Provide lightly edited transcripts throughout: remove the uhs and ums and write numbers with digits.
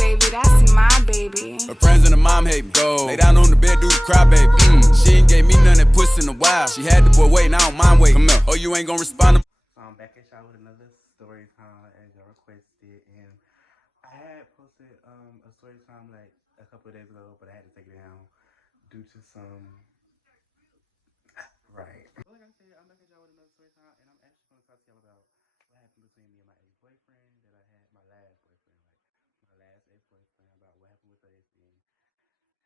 baby, that's my baby. Her friends and her mom hate me. Go lay down on the bed, do the cry, baby. She ain't gave me none that puss in a while. She had the boy waiting, I don't mind waiting. Come here. Oh, you ain't gonna respond to. So I'm back at y'all with another story time as y'all requested, and I had posted a story time like a couple of days ago, but I had to take it down due to some right. But like I said, I'm back at y'all with another story time, and I'm actually gonna talk to y'all about what happened between me and my ex-boyfriend that I had, my last boyfriend, like my last ex-boyfriend, about what happened with us and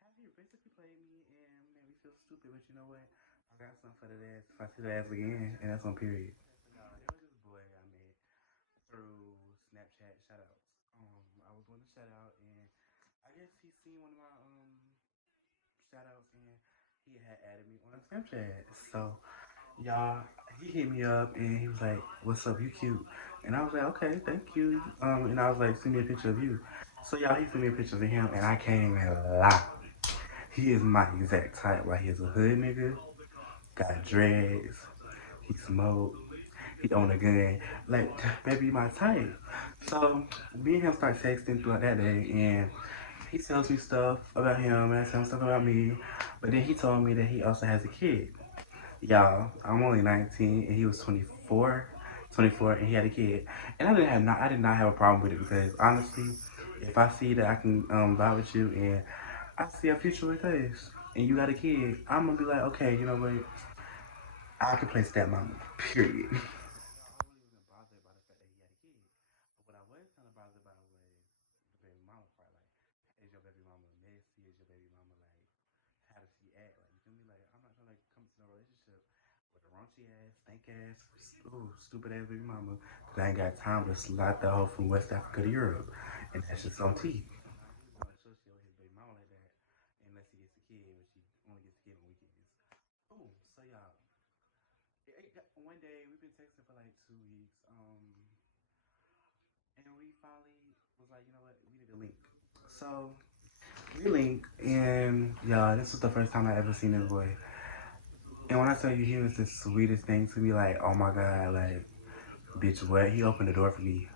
how he basically played me, and man, we feel stupid, but you know what? I got something for that ass if I see that ass again, and that's on period. So y'all, there was this boy I met through Snapchat shoutouts. I was doing a shout out, and I guess he seen one of my shout outs, and he had added me on Snapchat. So y'all, he hit me up and he was like, "What's up? You cute?" And I was like, "Okay, thank you." And I was like, "Send me a picture of you." So y'all, he sent me a picture of him, and I can't even lie. He is my exact type. Like he's a hood nigga, got dreads, he smoke, he own a gun. Like baby, my type. So me and him start texting throughout that day, and he tells me stuff about him, and I tell him stuff about me. But then he told me that he also has a kid. Y'all, I'm only 19 and he was 24, and he had a kid. And I did not have a problem with it because honestly, if I see that I can vibe with you and I see a future with us and you got a kid, I'm gonna be like, okay, you know what? I can play stepmom. Period. Y'all, I really wasn't bothered by the fact that he had a kid. But what I was kind of bothered about was the baby mama part. Like, is your baby mama messy? Is your baby mama like, how does she act? Like, you feel me? Like, I'm not trying to come to no relationship with a raunchy ass, stank ass, ooh, stupid ass baby mama. Cause I ain't got time to slide the hoe from West Africa to Europe. And that's just on T. And I really won't associate with his baby mama like that unless he gets a kid, which he only gets a kid on weekends. Boom. So y'all, one day we've been texting for like 2 weeks, and we finally was like, you know what, we need to link. So we link, and yeah, this was the first time I ever seen this boy. And when I tell you he was the sweetest thing to me, like, oh my god, like, bitch, what? He opened the door for me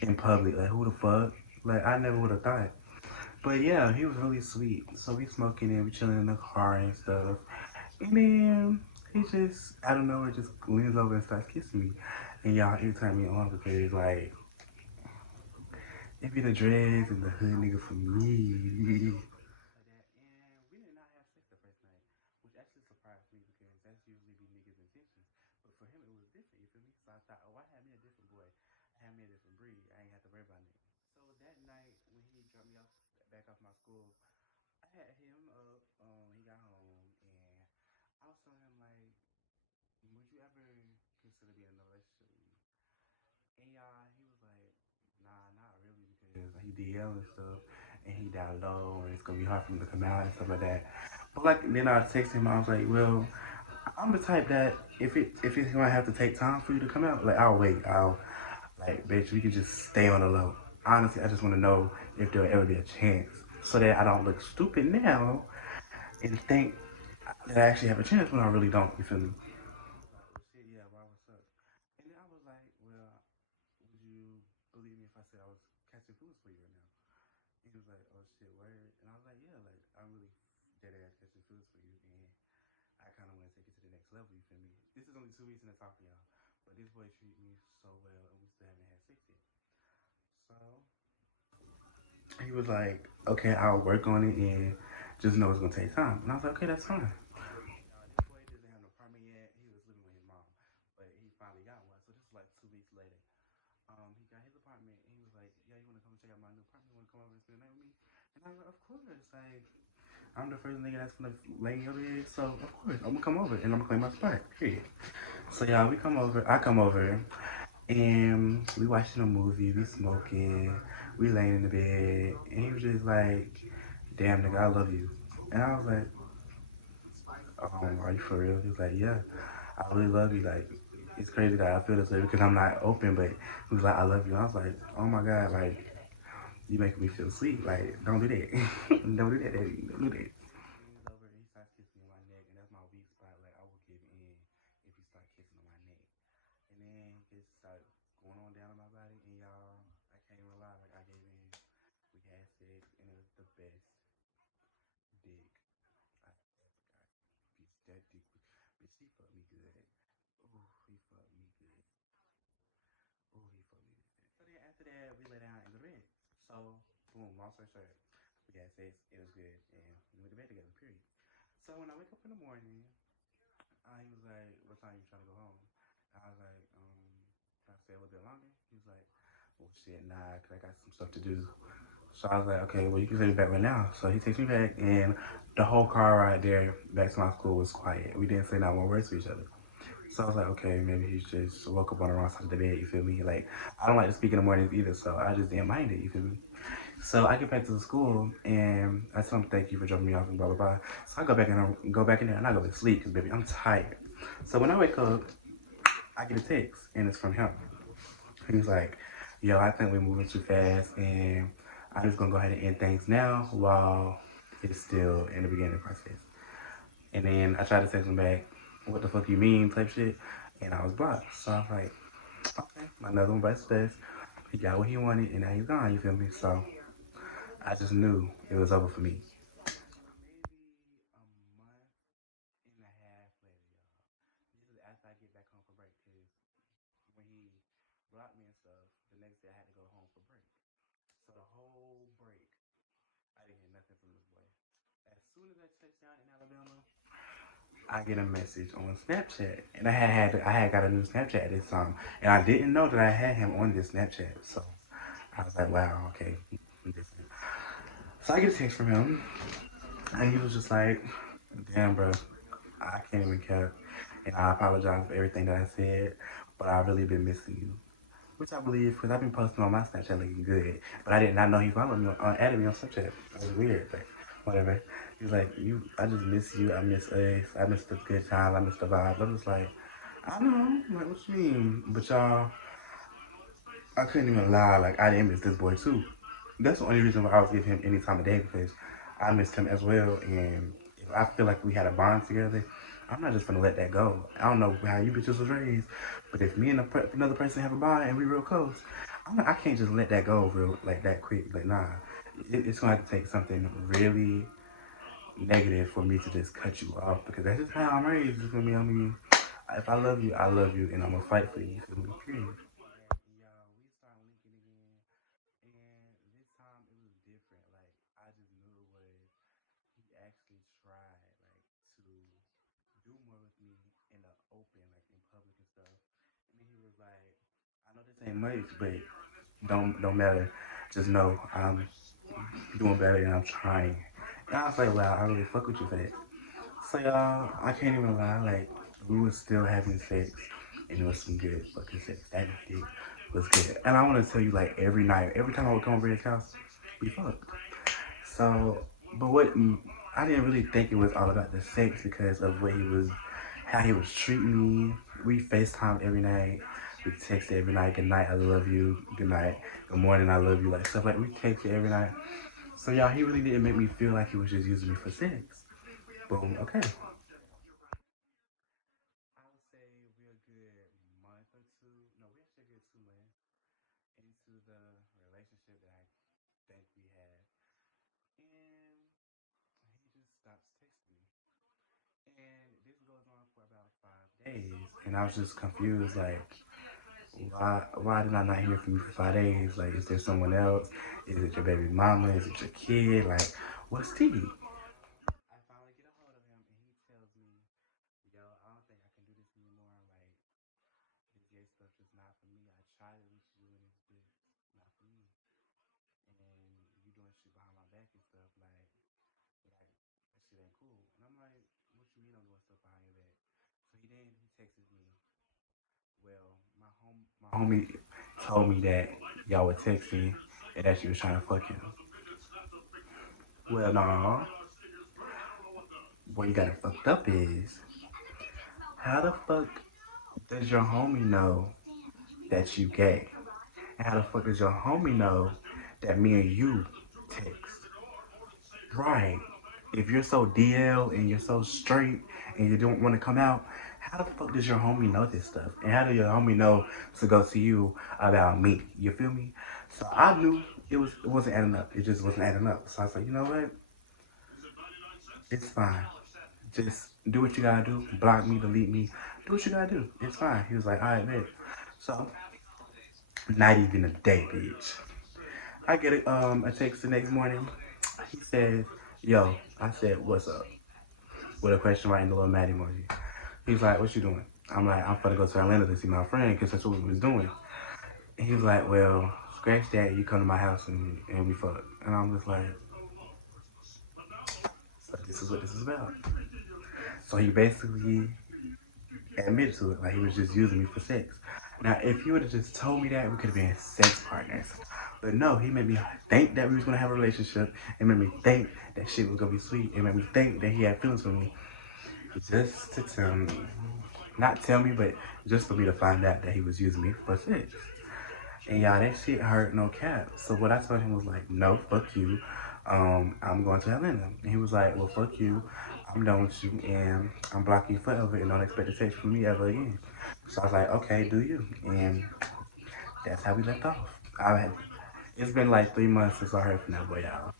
in public. Like, who the fuck? Like, I never would have thought. But yeah, he was really sweet. So we smoking and we chilling in the car and stuff. And then he just, I don't know, it just leans over and starts kissing me. And y'all, it turned me on because, like, it be the dreads and the hood nigga for me. Like that. And we did not have sex the first night, which actually surprised me because that's usually be niggas' intentions. But for him, it was different, you feel me? So I thought, oh, I had me a different boy. I had me a different breed. I ain't have to worry about it. So that night, when he dropped me off back off my school, I had him up. He got home, and I was telling him like, "Would you ever consider being in a relationship with me?" And y'all, he was like, "Nah, not really," because he DL and stuff, and he down low, and it's gonna be hard for him to come out and stuff like that. But like, then I texted him. I was like, "Well, I'm the type that if it's gonna have to take time for you to come out, like I'll wait. I'll like, bitch, we can just stay on the low. Honestly, I just want to know if there'll ever be a chance, so that I don't look stupid now and think that I actually have a chance when I really don't. You feel me?" He was like, "Oh shit, yeah, why? What's up?" And then I was like, "Well, would you believe me if I said I was catching feelings for you right now?" And he was like, "Oh shit, word." And I was like, "Yeah, like I'm really dead ass catching feelings for you, and I kind of want to take it to the next level." You feel me? This is only 2 weeks in the talking, y'all, but this boy treated me so well, and we still haven't had sex yet. So he was like, "Okay, I'll work on it, and just know it's gonna take time." And I was like, "Okay, that's fine." Y'all, this boy doesn't have an apartment yet. He was living with his mom, but he finally got one. So this is like 2 weeks later. He got his apartment, and he was like, "Yeah, you wanna come check out my new apartment? You wanna come over and spend the night with me?" And I was like, "Of course." Like, I'm the first nigga that's gonna lay over here, so of course I'm gonna come over and I'm gonna claim my spot. Period. So y'all, we come over. I come over, and we watching a movie. We smoking. We laying in the bed, and he was just like, "Damn, nigga, I love you." And I was like, "Are you for real?" He was like, "Yeah, I really love you." Like, it's crazy that I feel this way because I'm not open, but he was like, "I love you." And I was like, "Oh my god, like you making me feel sweet. Like, don't do that. Don't do that, daddy. Don't do that." He leans over and he starts kissing me on my neck, and that's my weak spot. Like, I will give in if he start kissing on my neck. And then he started going on down on my body, and y'all, I can't even lie. Like, I gave in. We best dick I ever got. Bitch, that dick, bitch, he fucked me good. Ooh, he fucked me good. Ooh, he fucked me good. So then after that, we lay down and go to bed. So, boom, long story short, we had sex, it was good, and we went to bed together, period. So when I wake up in the morning, he was like, what time you trying to go home? I was like, can I stay a little bit longer? He was like, well, shit, nah, because I got some stuff to do. So I was like, okay, well, you can send me back right now. So he takes me back, and the whole car ride there back to my school was quiet. We didn't say not one word to each other. So I was like, okay, maybe he just woke up on the wrong side of the bed, you feel me? Like, I don't like to speak in the mornings either, so I just didn't mind it, you feel me? So I get back to the school, and I tell him, thank you for dropping me off, and blah, blah, blah. So I go back in there, and I go to sleep, because, baby, I'm tired. So when I wake up, I get a text, and it's from him. He's like, yo, I think we're moving too fast, and I'm just gonna go ahead and end things now while it's still in the beginning process. And then I tried to text him back, what the fuck you mean, type shit, and I was blocked. So I was like, okay, another one bites the dust. He got what he wanted, and now he's gone, you feel me? So I just knew it was over for me. Maybe a month and a half later, y'all. This is after I get back home for break, because when he blocked me and stuff, the next day I had to go home for break. So the whole break, I didn't hear nothing from this boy. As soon as I touched down in Alabama, I get a message on Snapchat, and I had got a new Snapchat at this time, and I didn't know that I had him on this Snapchat. So I was like, wow, okay. So I get a text from him, and he was just like, damn, bro, I can't even care, and I apologize for everything that I said, but I really been missing you. Which I believe, because I've been posting on my Snapchat looking good. But I did not know he followed me, added me on Snapchat. It was weird, but whatever. He's like, I just miss you. I miss us. I miss the good times. I miss the vibes. I'm just like, I know. I'm like, what you mean? But y'all, I couldn't even lie. Like, I didn't miss this boy, too. That's the only reason why I was giving him any time of day, because I missed him as well. And if I feel like we had a bond together, I'm not just gonna let that go. I don't know how you bitches was raised, but if me and another person have a bond and we real close, I can't just let that go real like that quick. Like nah, it's gonna have to take something really negative for me to just cut you off, because that's just how I'm raised. You feel me? I mean, if I love you, and I'm gonna fight for you. You feel me? Period. Y'all, we started linking again, and this time it was different. Like I just knew it was. He actually tried like to do more with me in the open, like in public and stuff. And then he was like, I know this ain't much, but don't matter. Just know I'm doing better and I'm trying. And I was like, wow, I really fuck with you for that. So y'all, I can't even lie, like we was still having sex, and it was some good fucking sex. That dick was good. And I wanna tell you, like every night, every time I would come over to his house, we fucked. So, but what I didn't really think it was all about the sex, because of what he was, how he was treating me. We FaceTime every night. We text every night. Good night, I love you. Good night. Good morning, I love you. Like stuff like we texted every night. So y'all, he really didn't make me feel like he was just using me for sex. Boom. Okay. I would say we're a good month or two. No, we're actually a good 2 months into the relationship that I think we had, and he just stops texting me. And this goes on for about 5 days. And I was just confused, like, why did I not hear from you for 5 days? Like, is there someone else? Is it your baby mama? Is it your kid? Like, what's tea? I finally get a hold of him, and he tells me, yo, I don't think I can do this anymore. Like, this gay stuff is not for me. I tried to reach you, and it's just not for me. And you doing shit behind my back and stuff, like that shit ain't cool. And I'm like, what you mean I'm doing stuff behind your back? So he texts me, well, my homie told me that y'all were texting and that she was trying to fuck him. Well, no. What you got it fucked up is, how the fuck does your homie know that you gay? And how the fuck does your homie know that me and you text? Right. If you're so DL and you're so straight and you don't want to come out, how the fuck does your homie know this stuff? And how do your homie know to go to you about me? You feel me? So I knew it wasn't adding up. It just wasn't adding up. So I was like, you know what? It's fine. Just do what you gotta do. Block me, delete me. Do what you gotta do. It's fine. He was like, all right, man. So, not even a day, bitch. I get a text the next morning. He says, yo. I said, what's up? With a question mark and a little mad emoji. He's like, what you doing? I'm like, I'm gonna go to Atlanta to see my friend because that's what we was doing. And he was like, well, scratch that. You come to my house and we fuck. And I'm just like, so this is what this is about. So he basically admitted to it, like he was just using me for sex. Now, if he would have just told me that, we could have been sex partners. But no, he made me think that we was gonna have a relationship. It made me think that shit was gonna be sweet. It made me think that he had feelings for me. Just to tell me. Not tell me, but just for me to find out that he was using me for sex. And y'all, that shit hurt no cap. So what I told him was like, no, fuck you. I'm going to Atlanta. And he was like, well, fuck you. I'm done with you and I'm blocking you forever and don't expect a text from me ever again. So I was like, okay, do you? And that's how we left off. It's been like 3 months since I heard from that boy, y'all.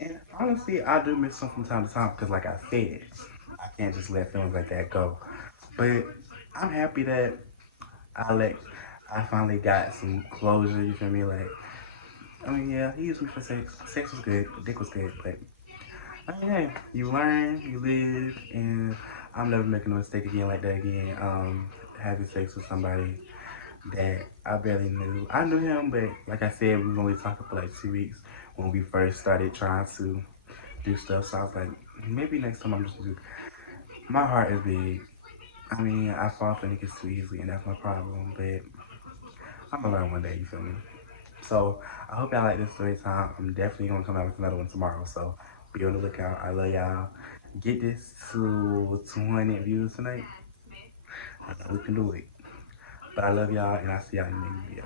And honestly, I do miss him from time to time because, like I said, I can't just let feelings like that go. But I'm happy that I let I finally got some closure. You feel me? Like, I mean, yeah, he used me for sex. Sex was good, dick was good, but I mean, hey, you learn, you live, and I'm never making a mistake again like that again. Having sex with somebody that I barely knew. I knew him, but like I said, we was only talking for like 2 weeks when we first started trying to do stuff. So I was like, maybe next time I'm just do. My heart is big. I mean, I fall for niggas too easily, and that's my problem. But I'm gonna learn one day. You feel me? So I hope y'all like this story time. I'm definitely gonna come out with another one tomorrow. So be on the lookout. I love y'all. Get this to 200 views tonight. I know we can do it. But I love y'all, and I'll see y'all in the next video.